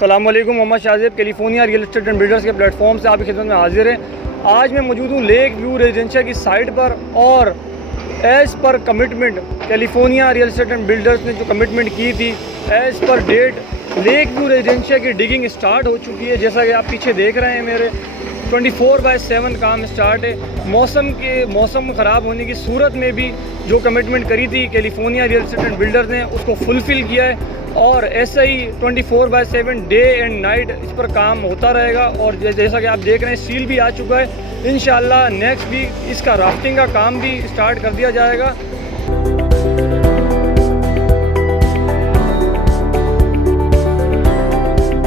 अस्सलाम वालेकुम, Mohammad Shahzeb California real estate and builders के प्लेटफॉर्म से आपकी खिदमत में हाजिर है। आज मैं मौजूद हूँ लेक व्यू रेजिडेंशिया की साइट पर और as per commitment California real estate and builders ने जो कमिटमेंट की थी as per date lake view residencia की डिगिंग स्टार्ट हो चुकी है। जैसा कि आप पीछे देख रहे हैं मेरे 24/7 काम स्टार्ट है। मौसम ख़राब होने की सूरत में भी जो कमिटमेंट करी थी California real estate and builders ने उसको फुलफ़िल किया है और ऐसा ही 24/7 डे एंड नाइट इस पर काम होता रहेगा। और जैसा कि आप देख रहे हैं सील भी आ चुका है। इंशाल्लाह नेक्स्ट वीक इसका राफ्टिंग का काम भी स्टार्ट कर दिया जाएगा